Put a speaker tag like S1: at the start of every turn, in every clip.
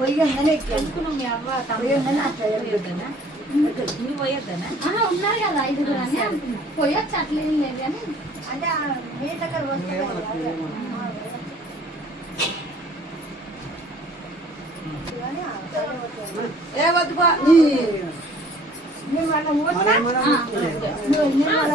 S1: అంటే మీ దగ్గర వస్తుంది ఏ
S2: వద్దు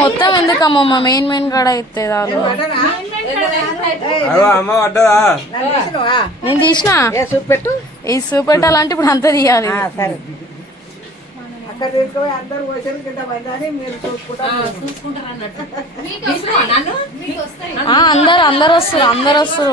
S3: మొత్తం ఎందుకమ్మ మెయిన్ మెయిన్ కాడ అయితే నేను తీసిన ఈ సూప్ పెట్టాలంటే ఇప్పుడు అంత తీయాలి అందరు అందరు వస్తారు అందరు వస్తారు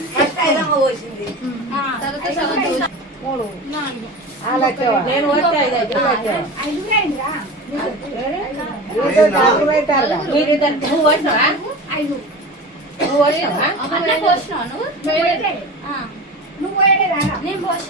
S1: నువ్వు
S2: నేను బస్